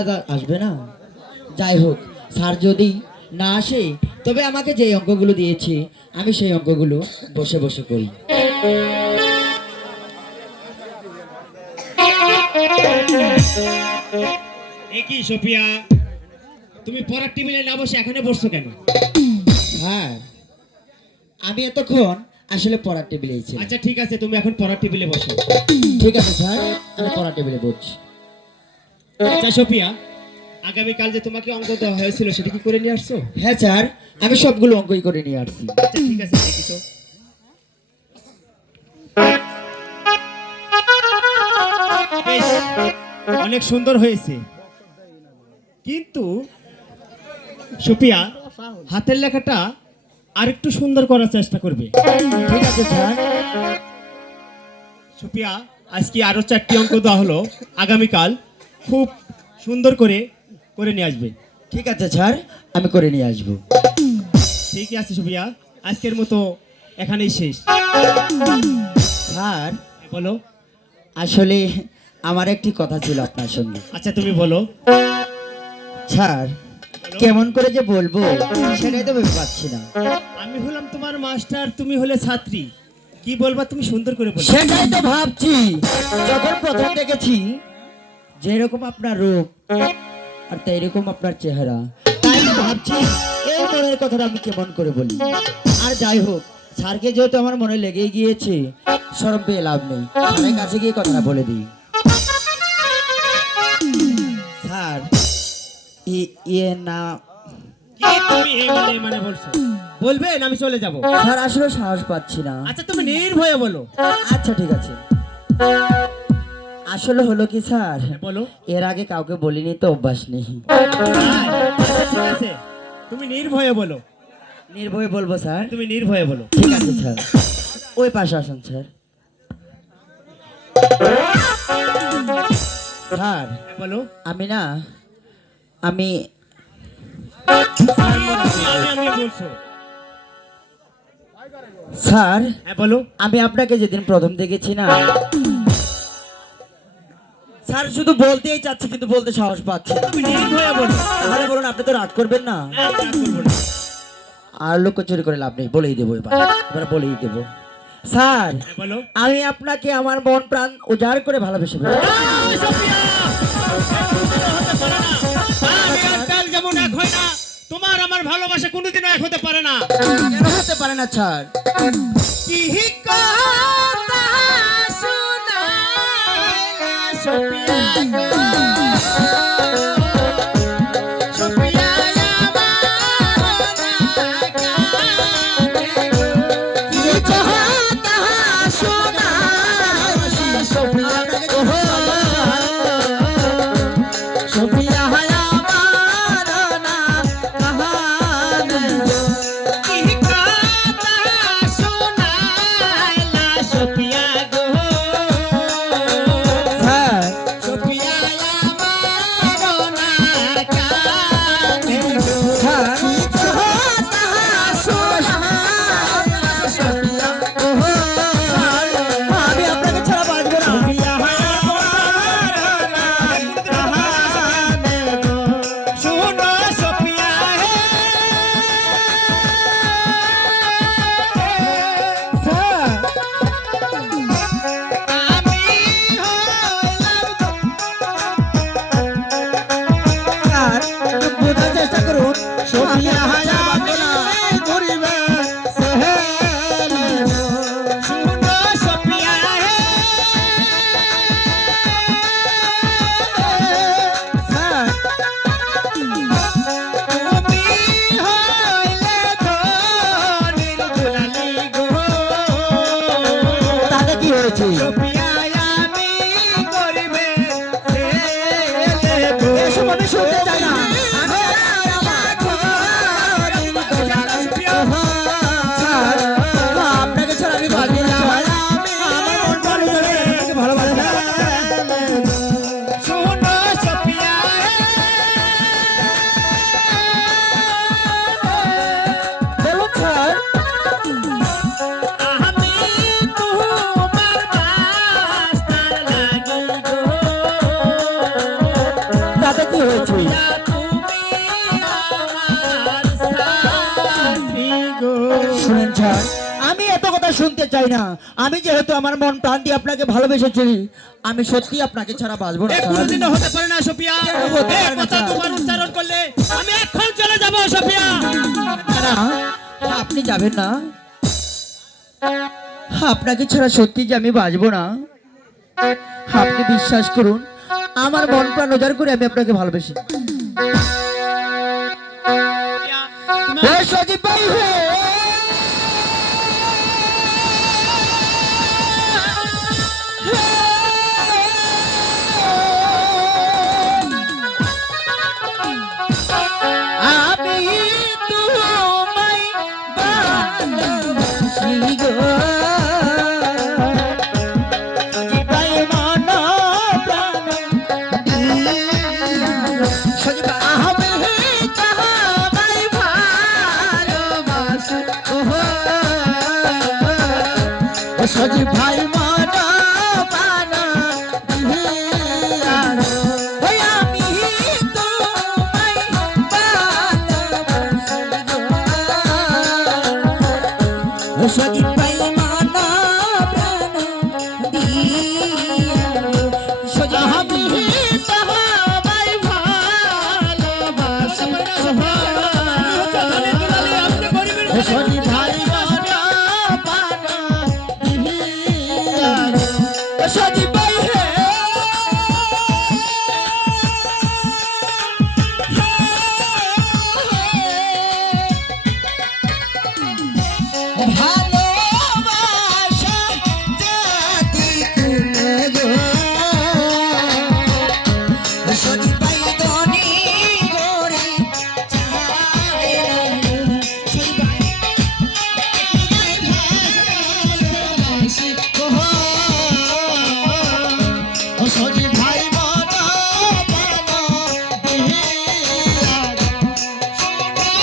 আজ আসবে না। যাই হোক, স্যার যদি না আসে তবে আমাকে যে অঙ্কগুলো দিয়েছে আমি সেই অঙ্কগুলো বসে বসে করি। এ কি সোফিয়া, তুমি পড়ার টেবিলে না বসে এখানে বসছো কেন? হ্যাঁ, আমি এতক্ষণ আসলে পড়ার টেবিলে ছিলাম। আচ্ছা ঠিক আছে, তুমি এখন পড়ার টেবিলে বসো। ঠিক আছে স্যার, আমি পড়ার টেবিলে বসছি। আচ্ছা সোফিয়া, আগামীকাল যে তোমাকে অঙ্ক দেওয়া হয়েছিল সেটা কি করে নিয়ে আসছো? হ্যাঁ স্যার, আমি সবগুলো অঙ্কই করে নিয়ে আসছি। আচ্ছা ঠিক আছে, দেখি তো। বেশ, অনেক সুন্দর হয়েছে, কিন্তু সোফিয়া হাতের লেখাটা আরেকটু সুন্দর করার চেষ্টা করবে। ঠিক আছে স্যার। সোফিয়া, আজকে আরো 4টি অঙ্ক দেওয়া হলো, আগামীকাল খুব সুন্দর করে করে নিয়ে আসবে। ঠিক আছে স্যার, আমি করে নিয়ে আসবো। ঠিক আছে সোফিয়া, আজকের মতো এখানেই শেষ। স্যার, বলো। আসলে আমার একটি কথা ছিল আপনার সঙ্গে। আচ্ছা তুমি বলো। স্যার, কেমন করে যে বলবো সেটাই তো ভেবে পাচ্ছি না। আমি হলাম তোমার মাস্টার, তুমি হলে ছাত্রী, কি বলবা তুমি সুন্দর করে বলো। সেটাই তো ভাবছি, যখন প্রথম দেখেছি যেরকম আপনার রূপ আর এরকম আপনার চেহারা, তাই তো ভাবছি এই মনের কথাটা আমি কেমন করে বলি। আর যাই হোক, স্যারকে যেহেতু আমার মনে লেগেই গিয়েছে, শরম পেয়ে লাভ নেই, স্যারের কাছে গিয়ে কথাটা বলে দিই। স্যার, ইয়ে না, কি তুমি এই মানে এই মানে বলছো? বলবে না আমি চলে যাব? স্যার আসলে সাহস পাচ্ছি না। আচ্ছা তুমি নির্ভয়ে বলো। আচ্ছা ঠিক আছে। আসলে হলো কি স্যার, বলো। এর আগে কাউকে বলিনি তো, অভ্যাস নেই। আচ্ছা, ঠিক আছে, তুমি নির্ভয়ে বলো। নির্ভয়ে বলবো স্যার। তুমি নির্ভয়ে বলো। ঠিক আছে স্যার, ওই পাশে আসুন স্যার। স্যার, বলো। আমি না, আমি আমি বলছো। স্যার, হ্যাঁ বলো। আমি আপনাকে যেদিন প্রথম দেখেছি না স্যার, শুধু বলতেই চাচ্ছি কিন্তু বলতে সাহস পাচ্ছি না। তুমি নির্ভয়ে বলো। তাহলে বলুন, আপনি তো রাগ করবেন না? হ্যাঁ, রাগ করবো না। আর লুকোচুরি করে লাভ নেই, বলেই দেবো এবার বলেই দেবো। স্যার, হ্যাঁ, বলো। আমি আপনাকে আমার মন প্রাণ উজাড় করে ভালোবেসে ফেলেছি। এই, সোফিয়া! আমি আর কাল যেমন এক হয় না, তোমার আমার ভালোবাসা কোনোদিনও এক হতে পারে না। কেন হতে পারে না স্যার? কি কথা শোনাইলা সোফিয়া গো, সোফিয়া আমার নাগালে গো। কি কথা শোনাইলা সোফিয়া গো, সোফিয়া আমার নাগালে গো। কি কথা শোনাইলা সোফিয়া গো, স্যার, সোফিয়া শুনেন স্যার, আমি এত কথা শুনতে চাই না। আমি যেহেতু আমার মন প্রাণ দিয়ে আপনাকে ভালোবেসেছি, আমি সত্যি আপনাকে ছাড়া বাঁচবো না এ স্যার। কোনোদিনও হতে পারে না সোফিয়া। হতে এ পারে না, কথা স্যার। তোমার উচ্চারণ করলে আমি এখন চলে যাব সোফিয়া। না, আপনি যাবেন না। আপনাকে ছাড়া সত্যি যে আমি বাঁচবো না। আপনি বিশ্বাস করুন, আমার মন প্রাণ উজাড় করে আমি আপনাকে ভালোবেসি। এ সজীব ভাই হে! আমি তোমায় ভালোবাসি গো, তাই মন প্রাণ দিয়া। সজীব ভাই, আমি তোমায় ভালোবাসি গো, সজীব ভাই মন প্রাণ দিয়া। ওই আমি তোমায় ভালোবাসি গো, সজীব ভাই মন প্রাণ দিয়া। সজীব আমি তোমায় ভালোবাসি গো, সজীব ভাই মন প্রাণ দিয়া। সজীব ভাই হে! ভালোবাসা জাতি কুলে গো, সজীব ভাই ধনী গরিব চায় না গো। সজীব ভাই, ভালোবাসি গো, সজীব ভাই মন প্রাণ দিয়া। সজীব ভাই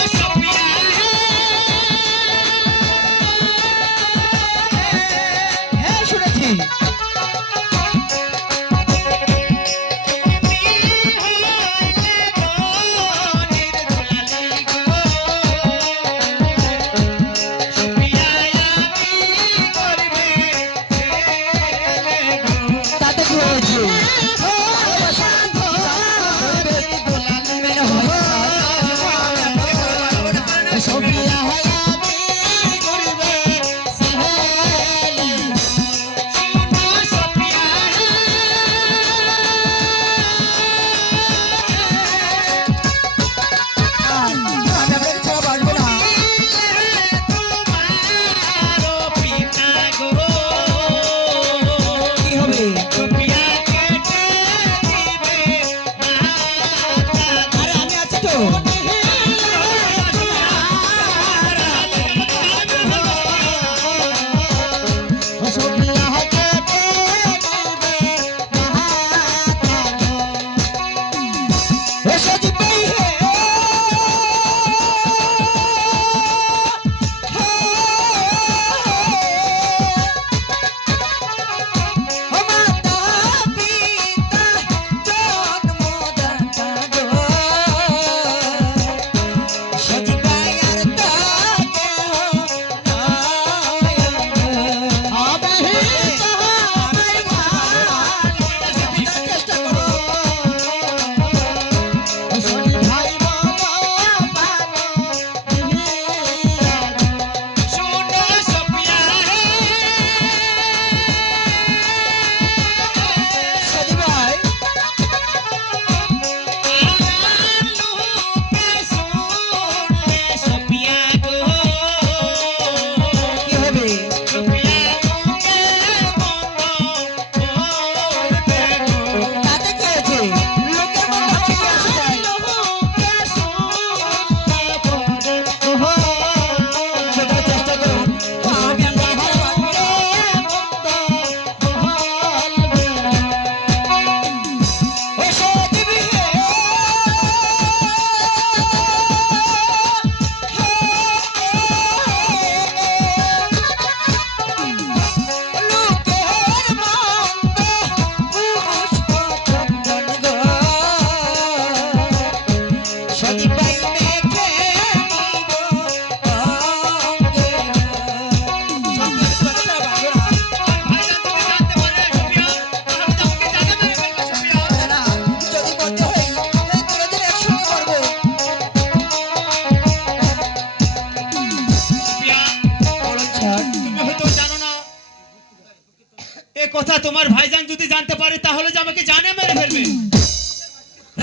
কথা তোমার ভাইজান যদি জানতে পারে তাহলে যে আমাকে জানে মেরে ফেলবে।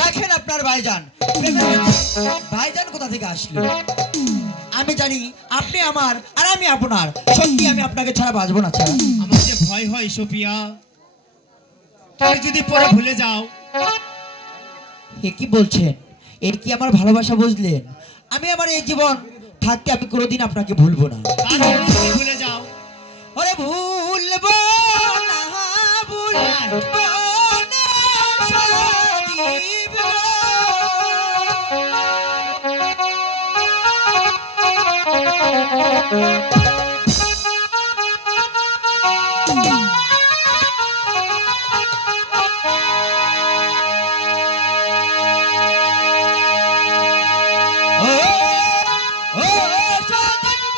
রাখেন আপনার ভাইজান। ভাইজান কোথা থেকে আসলো? আমি জানি আপনি আমার আর আমি আপনার। সত্যি আমি আপনাকে ছাড়া বাঁচবো না ছাড়া। আমার যে ভয় হয় সোফিয়া, তুমি যদি পরে ভুলে যাও। এ কি বলছেন? এর কি আমার ভালোবাসা বুঝলেন? আমি আমার এই জীবন থাকতে আমি কোনোদিন আপনাকে ভুলবো না। তারপরে যদি ভুলে যাও। আরে ভুলবো না, ভুলবো না সজীব। ও ও সজীব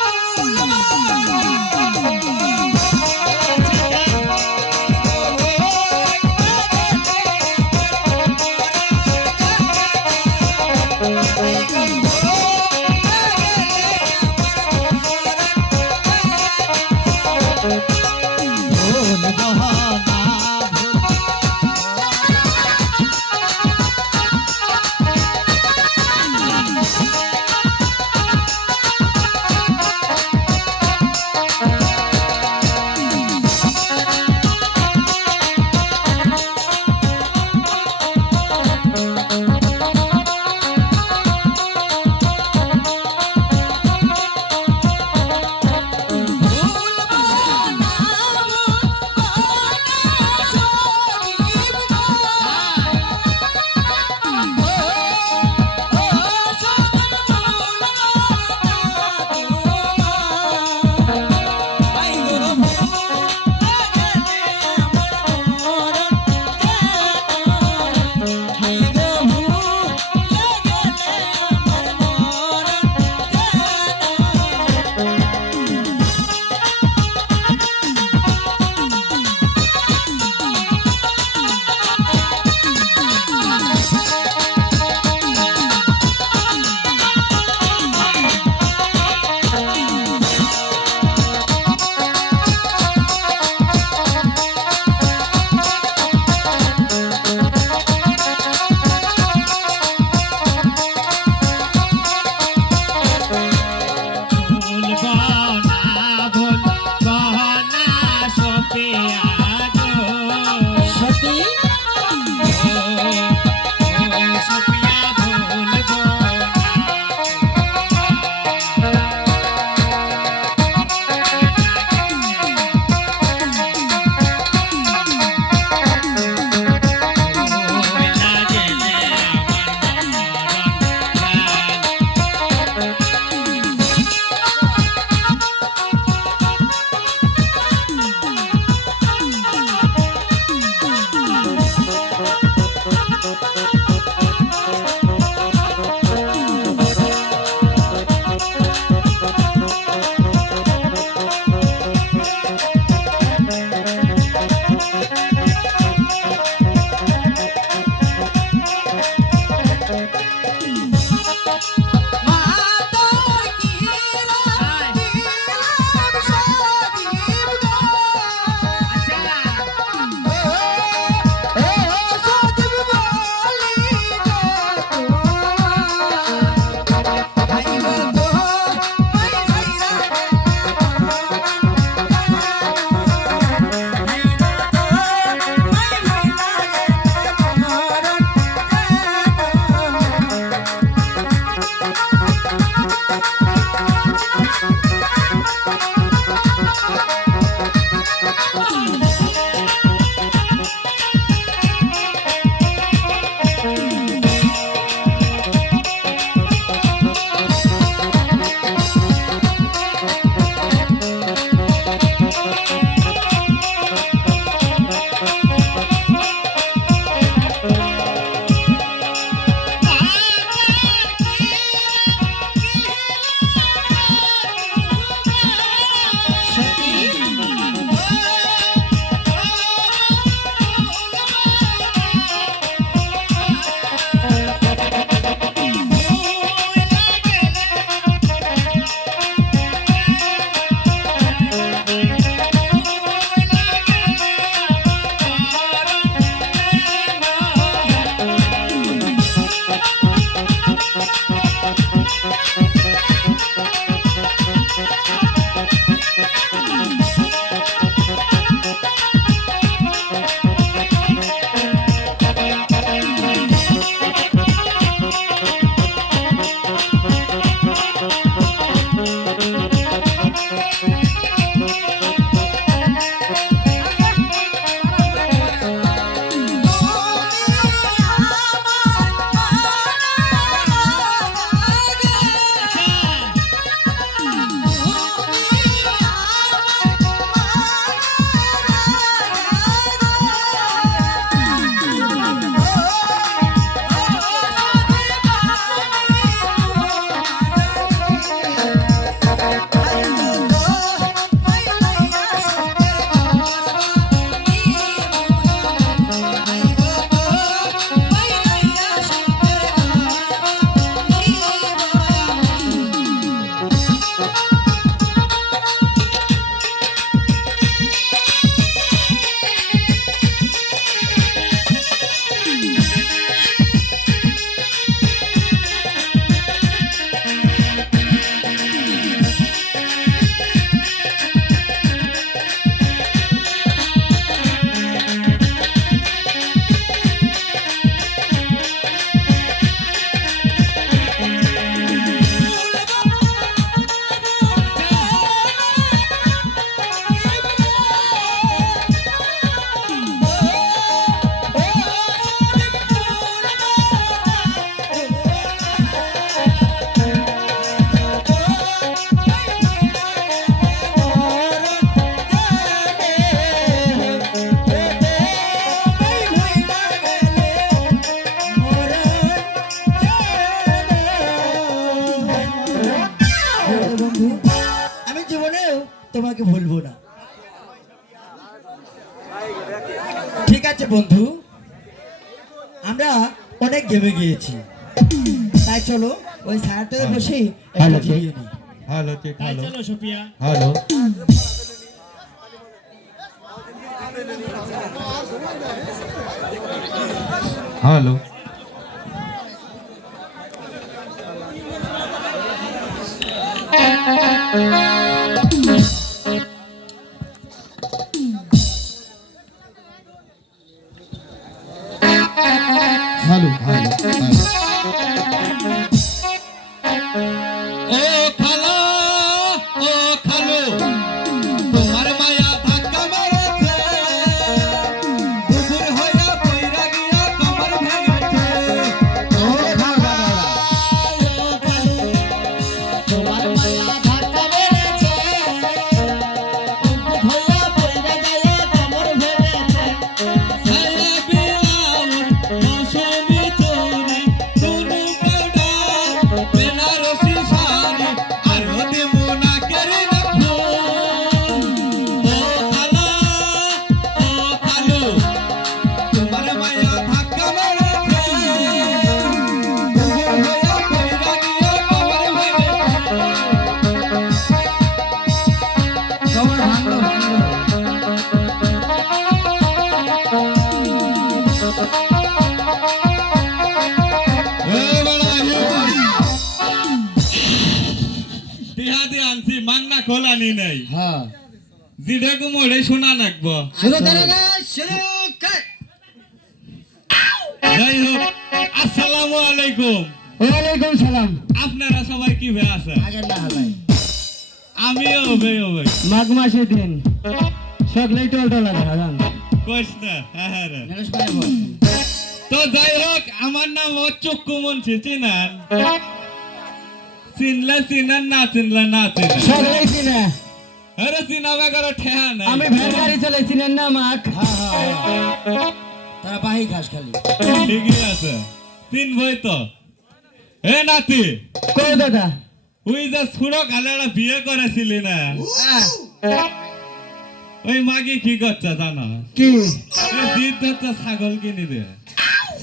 জীবনেও তোমাকে ভুলবো না। ঠিক আছে বন্ধু, আমরা অনেক গেমে গিয়েছি, তাই চলো ওই ছায়াতে বসে একটু জিরিয়ে নিই। হ্যালো চেক তাই হ্যালো চলো Sophia. Hello hello hello hello ও খালা ও খালো তোমার মায়া ধাক্কা মারেছে দুপুর হইয়া পইরা গিয়া কমর ভেঙেছে ও খালা ও খালো তোমার মায়া ধাক্কা মারেছে দুপুর হইয়া পইরা গিয়া কমর ভেঙেছে সারা বিলাল মৌসুমি চুরি টুনু কাটা বেনারসি শাড়ি আর হতে মোনা করে রাখো ও খালা ও খালু তোমার মায়া ধাক্কা মারেছে দুপুর হইয়া পইরা গিয়া কমর ভেঙেছে কমর ভাঙলো তিহাদি আনছি মান্না খোলানি নাই হ্যাঁ, জিডে কুমড়ে শোনা নাকবো শুরু করে না, শুরু কর। যাই হোক আসসালামু আলাইকুম ওয়ালাইকুম সালাম। আপনারা সবাই কি ভাই আছেন আগে না ভাই, আমিও হবে মাঘ মাসের দিন সকলেই টোলটোলা দেখা কইস না হ্যাঁ নরেশ ভাই বল। তো যাই হোক আমার নাম চক্ষু মনছি চিনান চিনলে চিনেন না চিনলে না চিনেন সকলেই চিনে। আরে চিনাবে করো ঠেহা নাই আমি ভ্যান গাড়ি চলে চিনেন না মাঘ। তারা বাহি ঘাস খালি। ঠিকই আছে চিনবই তো এ নাতি কই দাদা ওই যে ছোড়ো কালেরা বিয়ে করেছিলি না ওই মাগি কি করছে জানো কি জিদ ধরছে ছাগল কিনে দে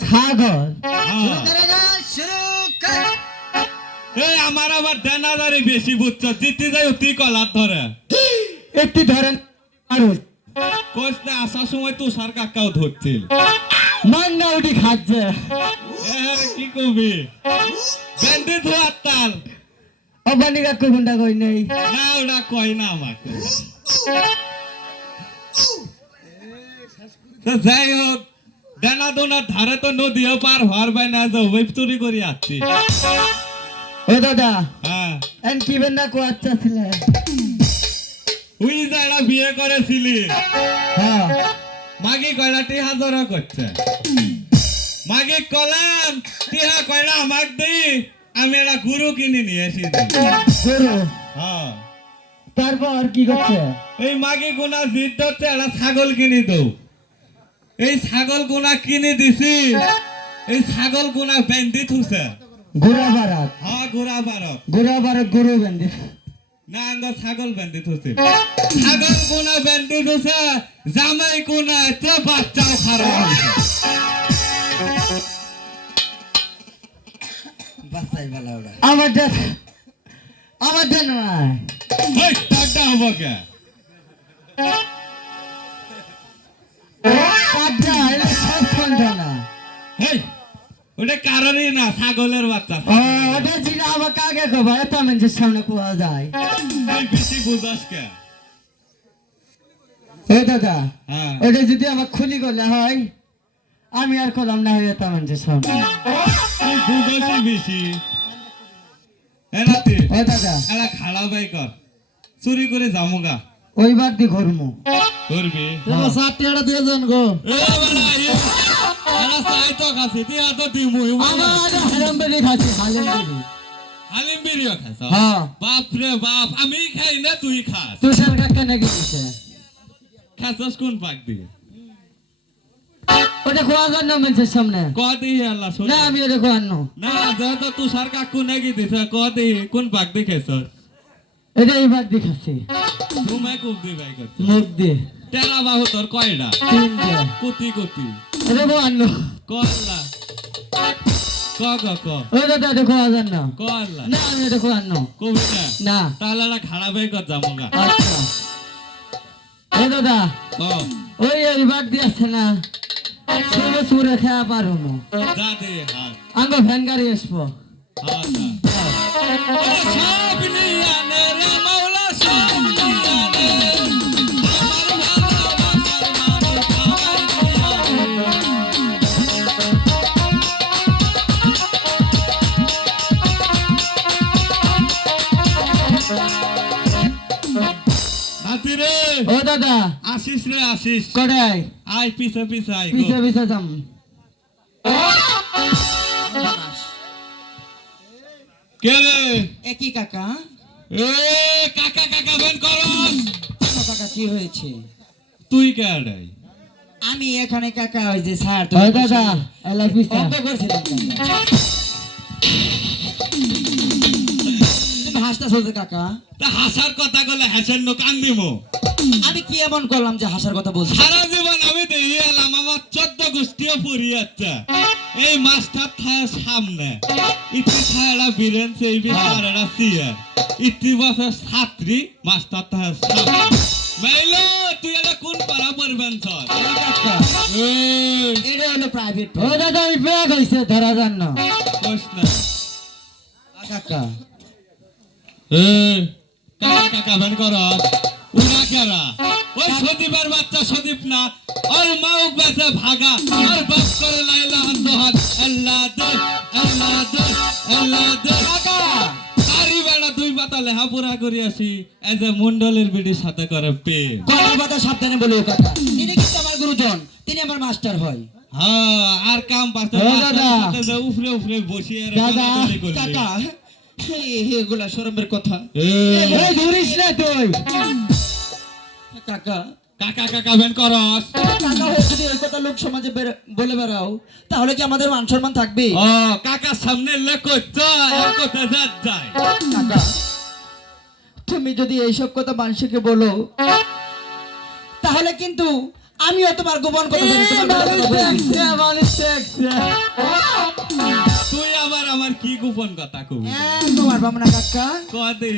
ছাগল? হ্যাঁ। শুরু কর। এই আমার আবার দেনাদারি বেশি বুঝছো জিতে যাই অতি কলার ধরে একটি ধরেন আরো কোচ না আসার সময় তুষার কাকাও ধরছিল মান্না উঠি খাচ্ছে। এর কি কবি বেন্দি ধোয়ার তাল অবানি কাকু গুন্ডা কই নেই। না ওটা কয় না আমাকে তো যাই হোক দেনা দোনার ধারে তো নদীও পার হওয়ার পাই না যাও ওই চুরি করে আসছি ও দাদা হ্যাঁ এন কি বেন্দা কোয়াচ্ছা ছিল? ওই যারা বিয়ে করেছিলি হ্যাঁ মাগি কয়লা 3000 করছে মাগি কলাম টিহা কয়লা আমাক দি আমি একটা গুরু কিনে নিয়ে এসেছি গরু। হ্যাঁ তারপর কি করছে? এই মাগি গোনা জিদ ধরছে একটা ছাগল কিনে দৌ এই ছাগল গোনা কিনে দিছি এই ছাগল গোনা বেঁধে থুছে ঘোড়া বারাত হ্যাঁ ঘোড়া বারক ঘোড়া বারাত গরু বেঁধে। না আঙ্গ ছাগল বেঁধে থুছে ছাগল গোনা বেঁধে থুছে জামাই গোনা তো বাচ্চাও খারাপ হয়েছে বাসাই বালা ওরা। আমার নয় ওই টাকা হবো কে পাঁচটা এলে সব ফোনটা না। হেই ওটা কারণই না ছাগলের বাচ্চা ও ওটা ছিল আবার কাকে খবর এত মানুষের সামনে কোয়া যায়। তুই বেশি বুঝাস কে ও দাদা হ্যাঁ ওটা যদি আমার খুলি করলে হয় আমি আর করলাম না হয় এত মানুষের সামনে। তুই বুঝাসই বেশি এনাতে ও দাদা এলা খাড়া বাই কর চুরি করে যামুগা ওই বাদ দি ঘরমু করবি সাতটা দিয়ে যান গো। হারাম বেরি খাচ্ছি হারাম বেরি। হালিম বিরিও খাস হ্যাঁ বাপ রে বাপ আমি খাই না তুই খাস তুষার কাকা নাকি দিছে খাসস কোন পাক দিয়ে ওটা খোয়া যান না মানুষের সামনে। কদি আল্লাহ শোন না আমি ওটা খোয়ান না। না যত তুষার কাকু নাকি দিছে কদি কোন পাক দিয়ে খাসস এটা এইবার দেখাচ্ছি তুমি খুব দি ভাই করতে মুখ দিয়ে টেরা বাহু তোর কয়টা 3 দিয়ে কুতি কুতি এটা বান্ন কল্লা ক ক ক ওই দাদা দেখো আজান না কল্লা না আমি দেখো আন্ন কবিতা না তাহলে খারাপ হয়ে কর যামগা আচ্ছা এই দাদা ক ওই এইবার দিয়েছে না সুরে সুরে খেয়া পারো না যা দে হাত আঙ্গ ভ্যান গাড়ি আসবো হাত সব নিয়ানে রে মাওলা সব নিয়ানে হাতি রে ও দাদা আসিস রে আসিস কড়াই আয় পিছে পিছে আয় গো। পিছে পিছে যাম কে রে একই কাকা এ কাকা কাকা বেন করস কেন কাকা কি হয়েছে? তুই কে আড়াই আমি এখানে কাকা ওই যে স্যার ওই দাদা এলা পিছে অঙ্ক করছিলাম কাকা। তুমি হাসতেছো যে কাকা? তা হাসার কথা গলে হাসেন নো কান্দিমো আমি কি এমন করলাম যে হাসার কথা বলছি? সারা জীবন আমি দেখি এলাম আমার 14 গোষ্ঠীও পড়ি যাচ্ছে এই মাস্টার থায় সামনে ইতি থায়রা বীরেন সেই বিচারেরা সিয়ার ইতি বছর ছাত্রী মাস্টার থায় সামনে মেইলো তুই এটা কোন পাড়া পড়বেন স্যার এই কাকা, এটা হলো প্রাইভেট ও দাদা ওই ব্যাগ হইছে ধরা যান না কইস না কাকা। এ কাকা কাকা বেন করস উনা কেরা ওই সদীপের বাচ্চা সদীপ না ওর মাউক বেসে ভাগা আর বাপ করে লাইলা হাত আল্লাহ দে আল্লাহ দে আল্লাহ দে কাকা, তারি বেড়া দুই পাতা লেহাপুরা করি আসি এই যে মন্ডলের বিডির সাথে করে পে কথা সাবধানে বলো কাকা। তিনি কিন্তু আমার গুরুজন, তিনি আমার মাস্টার হয়। হ্যাঁ আর কাম পাতে ও দাদা। উফরে উফরে বসি আর দাদা, কাকা, এগুলা শরমের কথা। এই ধরিস না তুই কাকা, কাকা কাকা বেন করস কাকা হয়ে যদি এই কথা লোক সমাজে বলে বেড়াও, তাহলে কি আমাদের মান সম্মান থাকবে? ও কাকার সামনে লেখো যায় কথা যায় কাকা, তুমি যদি এইসব কথা মানুষকে বলো, তাহলে কিন্তু আমিও তোমার গোপন কথা জানি, তোমার গোপন কথা বলবি। তুই আবার আমার কি গোপন কথা কবি তোমার ভাবনা কাকা, কদে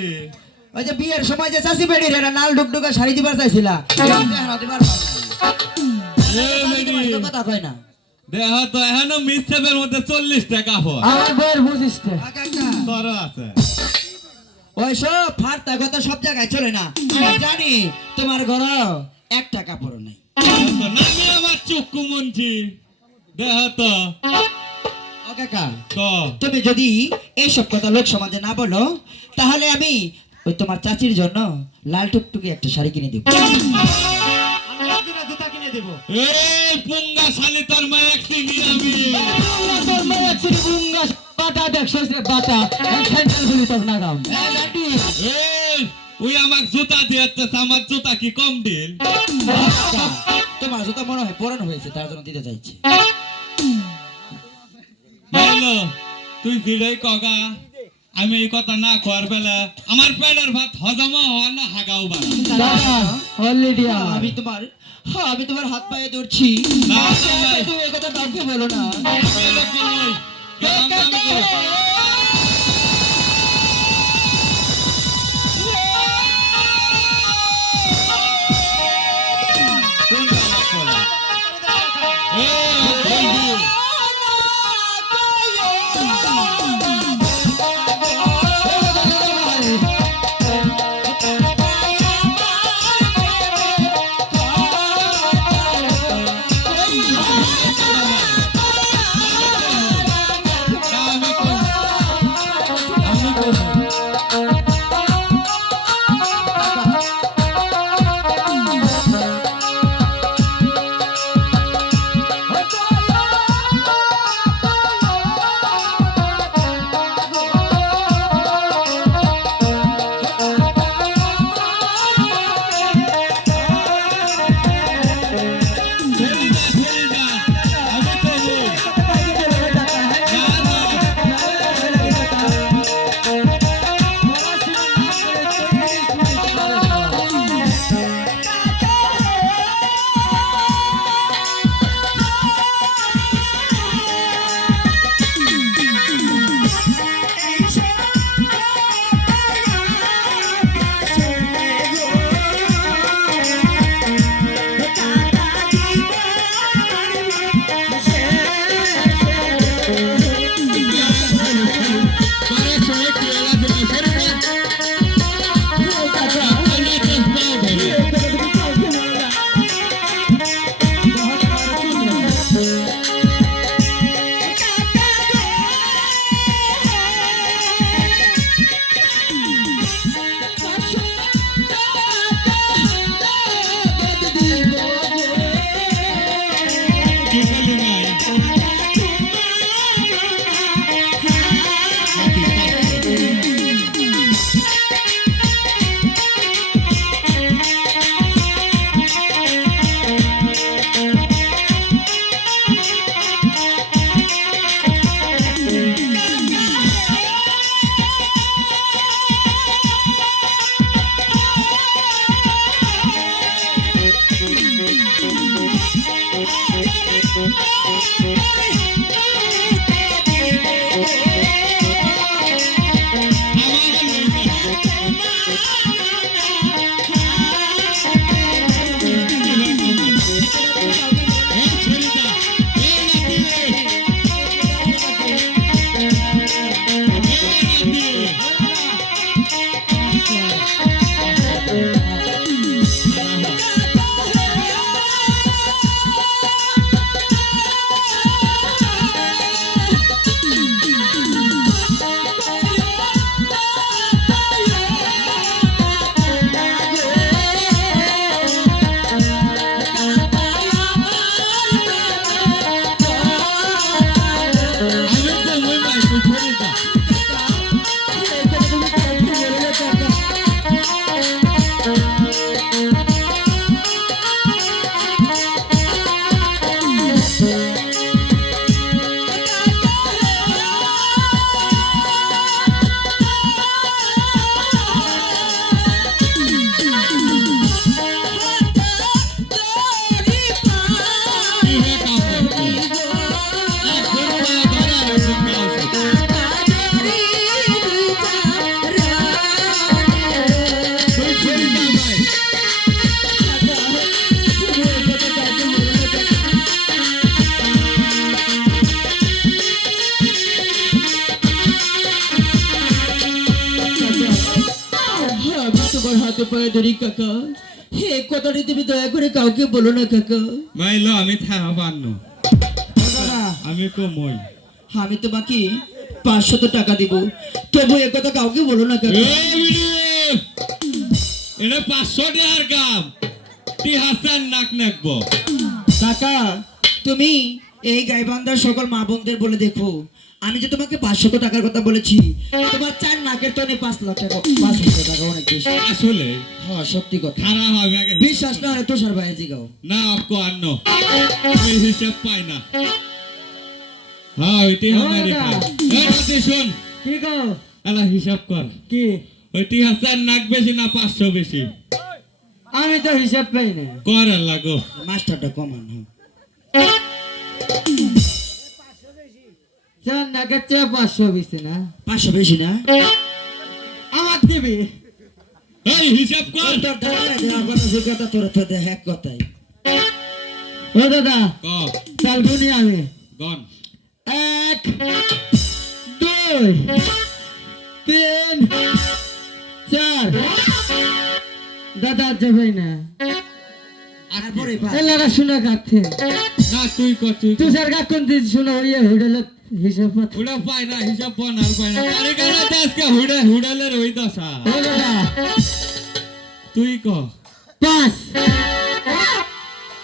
ওই যে বিয়ের সময় যে চাষি বেড়ি রে লাল ডুকডুকা শাড়ি দিবার চাইছিলা, কথা কয় না। দেহ তো এখন মিসেবের মধ্যে 40 টাকা হয় আমার বইয়ের বুঝিস তে। কাকা, তোর আছে ওইসব ফার্তা কথা সব জায়গায় চলে না। আমি জানি তোমার ঘর 1 টাকা পড়ো নাই। নামি আমার চুক্কু মঞ্চি দেহ তো ও কাকা, ক তুমি যদি এইসব কথা লোক সমাজে না বলো, তাহলে আমি ওই তোমার চাচির জন্য লাল টুকটুকি একটা শাড়ি কিনে দেবো। এই পুঙ্গা শালি তোর মায়ের চিনি আমি তোর মেয়ে চুরি বুঙ্গা বাটা দেখছিস রে বাটা সেন্টার বলি তোর নাগাম এই ওই আমাক জুতা দিয়েছে আমার জুতা কি কম দিল কাকা, তোমার জুতা মনে হয় পুরানো হয়েছে, তার জন্য দিতে চাইছি। বলো তুই জিড়াই কগা আমি এই কথা না খাওয়ার বেলা আমার পেটের ভাত হজম হওয়া না হাগাও বাড়া দাদা অলরেডি আমি তোমার হাত পায়ে ধরছি। না, না, না। তুমি এই কথা কাউকে বলো না। গেলো কই? গেলাম না আমি কই? কোন জায়গা কলা? এই বন্ধু, আমি কোন পায়ে ধরি কাকা, হে কথাটি তুমি দয়া করে কাউকে বলো না কাকা। মাইলো আমি থাকা পারনো, আমি কমই। আমি তোমাকে 500 টাকা দিব, তবু এ কথা কাউকে বলো না কাকা। এটা 500 টাকার কাম, 3000 নাক নাকবো। কাকা তুমি এই গাইবান্ধার সকল মা বোনদের বলে দেখো, আমি যে তোমাকে 500 টাকার কথা বলেছি, তোমার 4 নাকের তনে 5 লাখ টাকা, 500 টাকা অনেক বেশি। আসলে হ্যাঁ সত্যি কথা, খারাপ হবে আগে। বিশ্বাস না হলে তুষার ভাই জিগাও। না আপকো আনো, আমি হিসাব পাই না। হ্যাঁ ওইটি আমার রেখা। শোন কি গো এলা হিসাব কর, কি ওই 3000 নাক বেশি না 500 বেশি? আমি তো হিসাব পাই না। কর লাগো। মাস্টারটা কমান। হ্যাঁ 4 নাকের চেয়ে 500 বেশি না? 500 বেশি না? আমার দিবি। এই হিসাব কর। তোর দাদা দেওয়া কথা যে কথা তোর তো দেখ এক কথাই। ও দাদা ক চাল গুনি আমি। গন 1 2 3 4 দাদা যাবে না। তারপরে ভাই এলাকা শুনে কাটছে না তুই কর তুই কর। তুই স্যার কাকুন দিন শুনে ওইয়ে হোটেলে হিসাব পাত। হুড়া পাই না, হিসাব বনার পাই না। আরে কেন আজকে হুড়ালের ওই দশা। ও দাদা তুই ক 5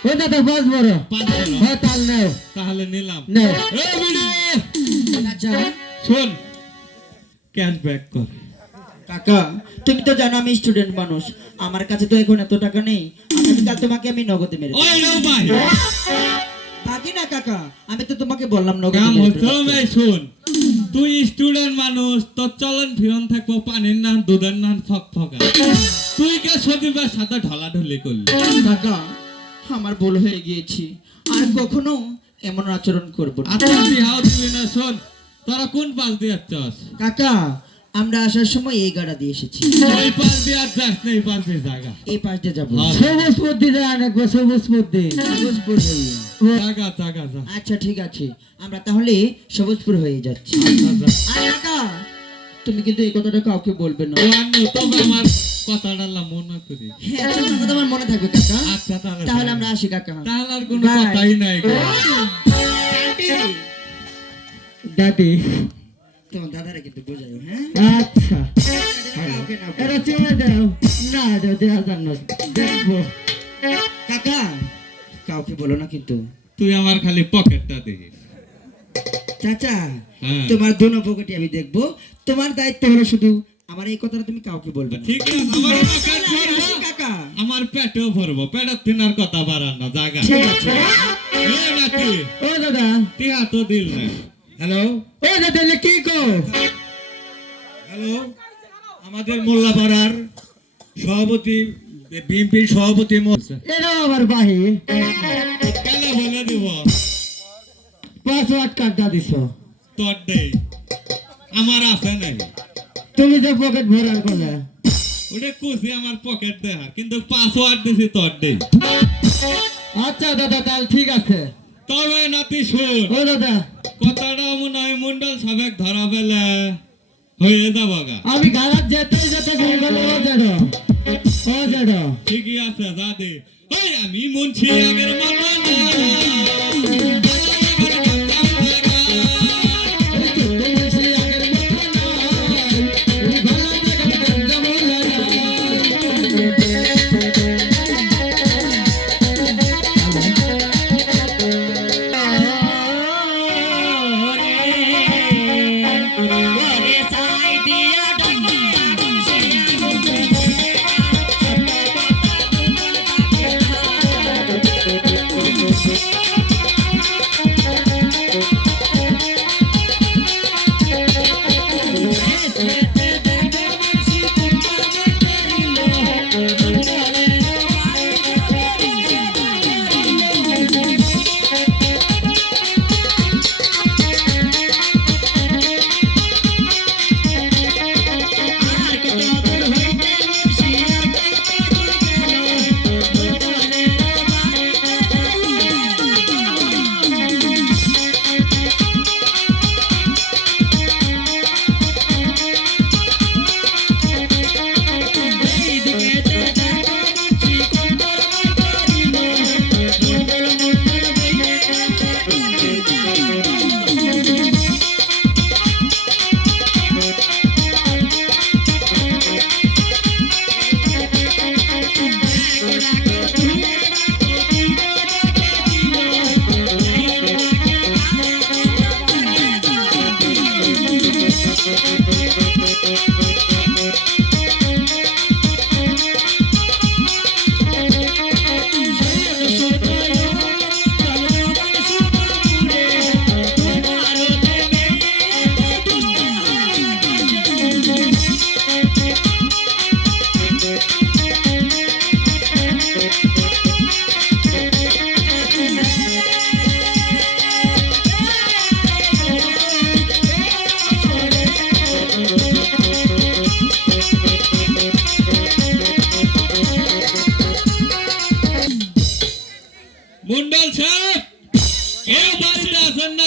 ও দাদা 5 বড় 500 হ্যাঁ তাল নাও তাহলে নিলাম। নাও এই বিড়ি আচ্ছা শোন, ক্যাশব্যাক কর। কাকা তুমি তো জানো আমি স্টুডেন্ট মানুষ, আমার কাছে তো এখন এত টাকা নেই, আগামীকাল তোমাকে আমি নগদে মেরে দেব। ওই রে ভাই বাকি না কাকা, আমি তো তোমাকে বললাম নগদে কাম মেরে হতো দেব। ভাই। শোন তুই স্টুডেন্ট মানুষ, তোর চলন ফিরন থাকবো পানির নান দুধের নান ফকফকা। তুই কে সদীপের সাথে ঢলাঢলি করলি? কাকা আমার ভুল হয়ে গিয়েছি, আর কখনো এমন আচরণ করব না। আচ্ছা বিহাও দিবি না। শোন তোরা কোন পাশ দিয়ে যাচ্ছস? কাকা আমরা আসার সময় এই গাড়া দিয়ে এসেছি, ওই পাশ দিয়ে আর যাস না, এই পাশ দিয়ে জাগা এই পাশ দিয়ে যাবো। হ্যাঁ। সবুজ পদ্ধতি যায় না গো সবুজ পদ্ধতি সবুজপুর হয়ে। জাগা জাগা যা। আচ্ছা ঠিক আছে, আমরা তাহলে সবুজপুর হয়ে যাচ্ছি। আর কাকা তুমি কিন্তু এই কথাটা কাউকে বলবে না। ও আন্নু তবে আমার কথাটা মনে করি। হ্যাঁ তোমার কথা আমার মনে থাকবে কাকা। আচ্ছা তাহলে তাহলে আমরা আসি কাকা। তাহলে আর কোনো Bye. কথাই নাই গো। দাদি তোমার দাদারা কিন্তু বোঝায়। হ্যাঁ আচ্ছা কাউকে না বলো। এরা চুমে দাও না দাও দেওয়া যান না দেখবো কাকা কাউকে বলো না কিন্তু। তুই আমার খালি পকেটটা দেখিস। চাচা হ্যাঁ। তোমার দোনো পকেটে আমি দেখবো, তোমার দায়িত্ব হলো শুধু আমার এই কথাটা তুমি কাউকে বলবে না। ঠিক আছে আমার পকেট ভরবো, আসি কাকা। আমার পেটেও ভরবো, পেটের তিনার কথা বাড়ানো জায়গা। ঠিক আছে। এই নাতি ও দাদা টিহা তো দিল না। হ্যালো ও দাদা এলে কি গো হ্যালো, আমাদের মোল্লাপাড়ার সভাপতি, বিএনপির সভাপতি এটা আমার বাহি কেন বলে দিব? পাসওয়ার্ড কার্ডটা দিছো তোর দেই আমার আছে নাই। তুমি যে পকেট ভরার কথা ওটা কুছি আমার পকেট দেহা, কিন্তু পাসওয়ার্ড দিছি তোর দেই। আচ্ছা দাদা তাহলে ঠিক আছে তবে নাতি শুন, ও দাদা কথাটা মনে হয় মন্ডল সাবেক ধরা পেলে হয়ে যাবো গা। আমি ঘাড়াত যেতে যেতে ভুল করলে ও জেডো ঠিকই আছে যা দে। ওই আমি মুন্সি আগের মতো না।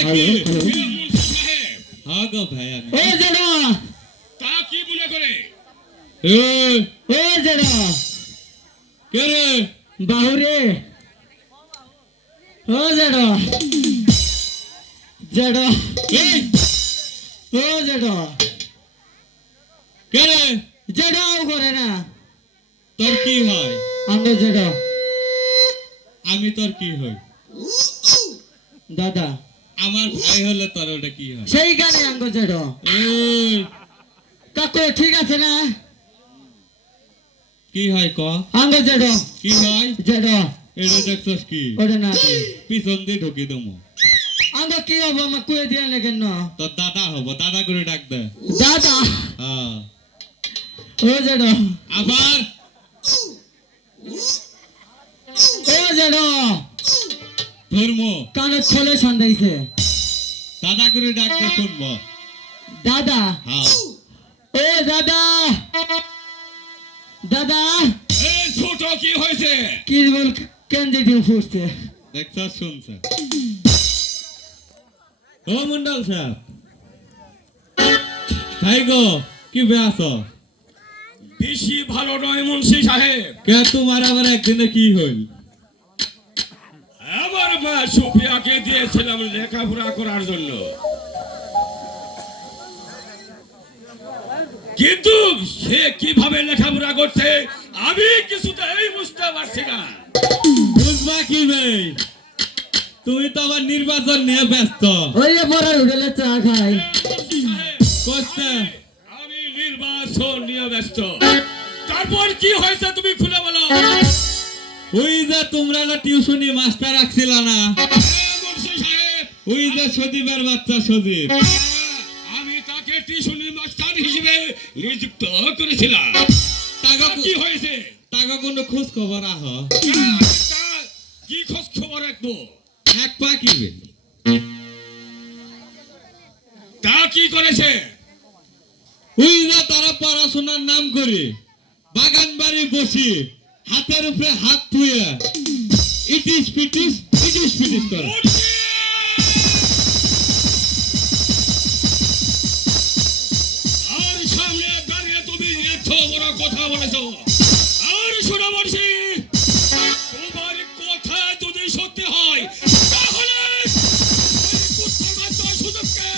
কি মুন্সি সাহেব হ্যাঁ গো ভাই আমি ও জেডো তা কি মনে করে এই ও জেডো কে রে বাহুরে ও জেডো জেডো এই ও জেডো কে রে জেডো করে না তোর কি হয় আমরা জেডো আমি তোর কি হই দাদা আমার ভাই হলে তোর ওটা কি হয় সেই গানে আঙ্গ জেডো এই কাকু ঠিক আছে না কি হয় ক আঙ্গ জেডো কি হয় জেডো এটা দেখছস কি ওটা না পিছন দিয়ে ঢুকি দমু আঙ্গ কি হবো আমার কুয়ে দিয়ে না কেন তোর দাদা হবো দাদা করে ডাক দে দাদা হ্যাঁ ও জেডো আবার ও জেডো ধর্ম কানে ছোলে সন্দেইছে দাদা করে ডাক দে শুনবো দাদা হ্যাঁ ও দাদা দাদা এই ছোট কি হয়েছে কি বল কেন যে ডিউ ফুটছে দেখছস শুনছ ও মন্ডল সাহেব তাই গো কি বেয়াস বেশি ভালো নয় মুন্সি সাহেব কে তোমার আবার একদিনে কি হইল আমার মা সুফিয়াকে দিয়েছিলাম লেখাপড়া করার জন্য কিন্তু সে কিভাবে লেখাপড়া করছে আমি কিছুতেই বুঝতে পারছি না বুঝবা কি ভাই তুমি তো আবার নির্বাচন নিয়ে ব্যস্ত ওই যে বড় হোটেলে চা খাই মুন্সি সাহেব, করতে আমি নির্বাচন নিয়ে ব্যস্ত তারপর কি হয়েছে তুমি খুলে বলো ওই যে তোমরা না টিউশনি মাস্টার রাখছিল না মুন্সি সাহেব ওই যে সদীপের বাচ্চা সদীপ আমি তাকে টিউশনি মাস্টার হিসেবে নিযুক্ত করেছিলাম টাকা কি হয়েছে টাকা কোনো খোঁজ খবর আহ তা- কি খোঁজ খবর রাখবো এক পা কি বেল তা কি করেছে ওই যে তারা পড়াশোনার নাম করে বাগান বাড়ি বসি হাতের উপরে হাত থুয়ে ইটিস পিটিস করে আর সামনে দাঁড়িয়ে তুমি এত বড় কথা বলেছো আর শোনো বলছি তোমার কথা যদি সত্যি হয় তাহলে ওই পুত্রমাত্র সুযোগকে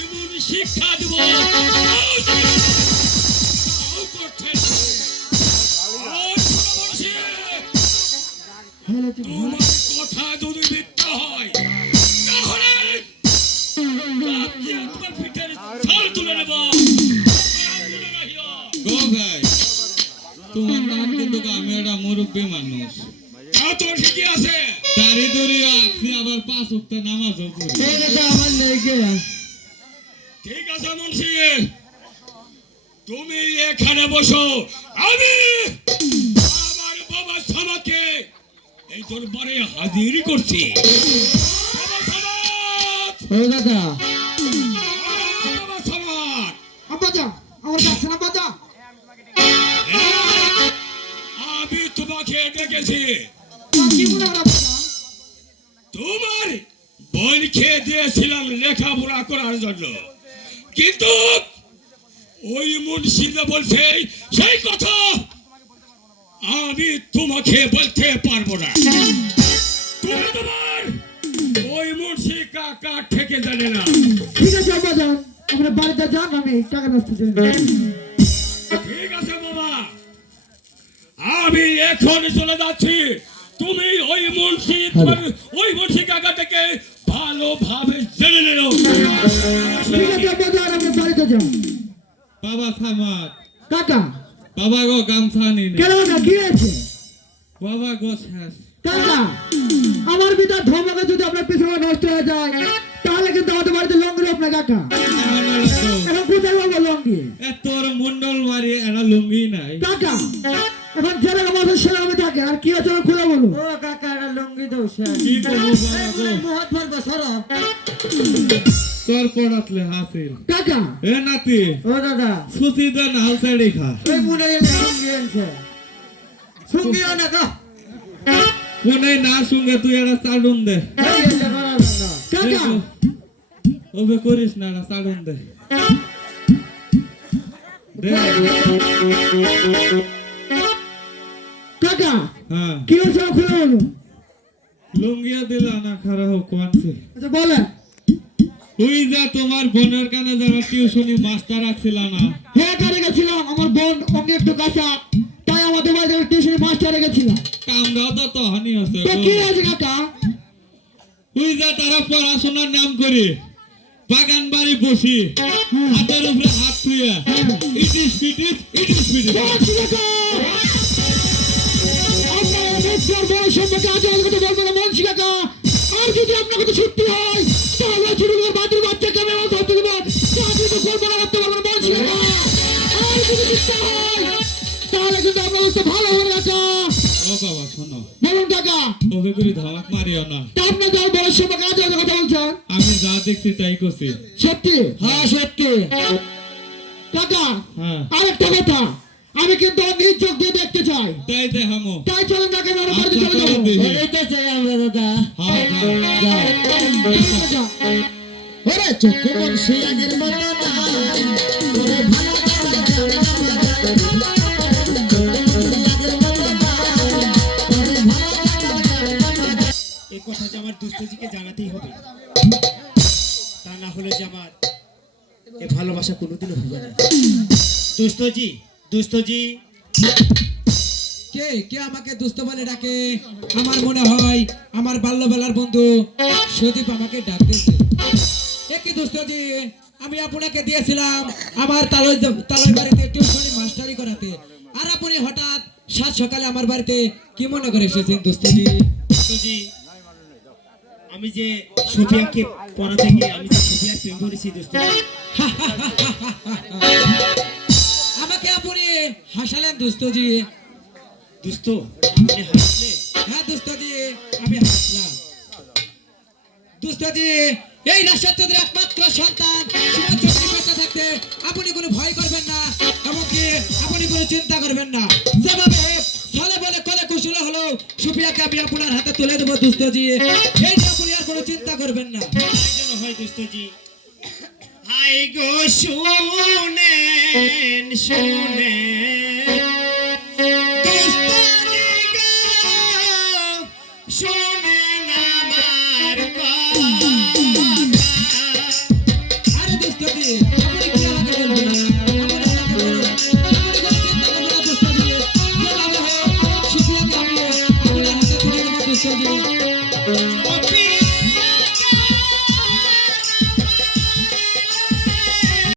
এমন শিক্ষা দিব করছে না। আর শোনো বলছি তোমার কথা যদি মিথ্যা হয় তাহলে কাঁপিয়ে তোমার পিঠের ছাল তুলে নেব মনে রাখিও। গো ভাই তোমার নাম কিন্তু আমি একটা মুরব্বী মানুষ তা তো ঠিকই আছে দাঁড়ি ধরে আসছি আবার 5 ওয়াক্ত নামাজও পড়ি এটা আমার নেই কে ঠিক আছে মুন্সি তুমি এখানে বসো আমি আমার বাবা সামাকে এই দরবারে হাজির করছি বাবা সামাদ! ও দাদা বাবা সামাদ! আব্বাজা আমার কাছে না বাজা আমি তোমাকে ডেকেছি কি মনে হয় তোমার বোনকে দিয়েছিলাম লেখাপড়া করার জন্য কিন্তু ওই মুন্সিদা বলছে সেই কথা আমি তোমাকে বলতে পারবো না তুমি তোমার ওই মুন্সি কাকা থেকে জানে না ঠিক আছে আব্বাজা আমরা বাড়িতে যান আমি টাকা নষ্ট করে ঠিক আছে বাবা আমি এখন চলে যাচ্ছি তুমি ওই মুন্সি কাকা থেকে ভালোভাবে জেনে নিও ঠিক আছে আব্বাজা আমরা বাড়িতে যান বাবা সামাদ কাকা বাবা গো গামছা নিনে কেন না কি হয়েছে বাবা গো শেষ কাকা আমার ভিতর ধর্মকে যদি আপনার পিছনে নষ্ট হয়ে যায় তাহলে কিন্তু আমাদের বাড়িতে লঙ্গি আপনার কাকা এখন কোথায় পাবো লঙ্গি তোর মন্ডল বাড়ি একটা লুঙ্গি নাই কাকা এখন যেরকম আছে সেরকম থাকে আর কি আছে খুলে বলুন ও কাকা এটা লঙ্গি দাও কি করবো বাবা গো মহৎ ভরবা সরা তোর পড়াতলে হাসিল কাকা এ নাতি ও দাদা সুচি দে নাও ছেড়ে খা ওই মনে এলে লঙ্গি আনছে সঙ্গী না কা কোনে না সঙ্গে তুই একটা চালুন দে এই এটা করার জন্য কাকা ওবে করিস না না চালুন দে দে কাকা হ্যাঁ কি হয়েছে খুলুন লুঙ্গিয়া দিলা না খারাপ হোক কোয়ানছে আচ্ছা বলেন ওই যা তোমার বোনের কানে যারা টিউশনি মাস্টার রাখছিল না হ্যাঁ কারে গেছিলাম আমার বোন অঙ্গে একটু কাঁচা তাই আমাদের বাড়িতে টিউশনি মাস্টারে গেছিলাম কামরাও তো তহনি আছে তো কি হয়েছে কাকা ওই যা তারা পড়াশোনার নাম করে বাগান বাড়ি বসি হাতের উপরে হাত থুয়ে ইটিস পিটিস বলছি কাকা আপনার মিথ্যার বড় সম্পর্কে আজ আমাদের কথা বলবেন না বলছি কাকা আর যদি আপনার কথা সত্যি হয় তাহলে ছোটগুলোর বাদুর বাচ্চাকে আমি আমার ধরতে দেবো চাকরি তো কল্পনা করতে পারবেন না বলছি কাকা আর যদি মিথ্যা হয় তাহলে কিন্তু আপনার অবস্থা ভালো হবে না কাকা ও বাবা শোনো বলুন কাকা ওবে করে ধমক মারিও না তা আপনার যাওয়ার বড় সম্পর্কে আজ আমাদের কথা বলছেন আমি যা দেখছি তাই করছি সত্যি হ্যাঁ সত্যি কাকা হ্যাঁ আরেকটা কথা আমি কিন্তু আমার নিজ চোখ দিয়ে দেখতে চাই তাই দেখামো তাই চলেন না কেন আমার বাড়িতে চলে আচ্ছা, যাবো দেখি। এইটা চাই আমরা দাদা হ্যাঁ আচ্ছা। ওরে চোখ মন সিয়াজের মতো না ওরে ভালো এই কথা যে আমার দুস্তজিকে জানাতেই হবে, তা না হলে যে আমার এই ভালোবাসা কোনোদিনও হবে না। দুস্তজি, দুস্তজি, কে কে আমাকে দুস্থ বলে ডাকে? আমার মনে হয় আমার বাল্যবেলার বন্ধু সুদীপ আমাকে ডাকতেছে। একই দুস্থজি, আমি আপনাকে দিয়েছিলাম আমার তালয় বাড়িতে টিউশনি মাস্টারি করাতে, আর আপনি হঠাৎ সাত সকালে আমার বাড়িতে কি মনে করে এসেছেন দুস্থজি? দুস্তজি, আমি যে সোফিয়াকে পড়াতে গিয়ে আমি যে সোফিয়ার প্রেম করেছি দুস্তজি। আমাকে আপনি হাসালেন দুস্থজি। দুস্ত, আপনি হাসলে? হ্যাঁ দুস্থজি, আমি হাসলাম। দুস্থজি, এই রাষ্ট্রের একমাত্র সন্তান সুমন চৌধুরী বেঁচে থাকতে আপনি কোনো ভয় করবেন না, এমনকি আপনি কোনো চিন্তা করবেন না। যেভাবে ফলে বলে কলে কুশলে হলো সুফিয়াকে আমি আপনার হাতে তুলে দেবো দুস্থজি, এই যে আপনি আর কোনো চিন্তা করবেন না। তাই যেন হয় দুস্তজি। হাই গো শুনেন শুনেন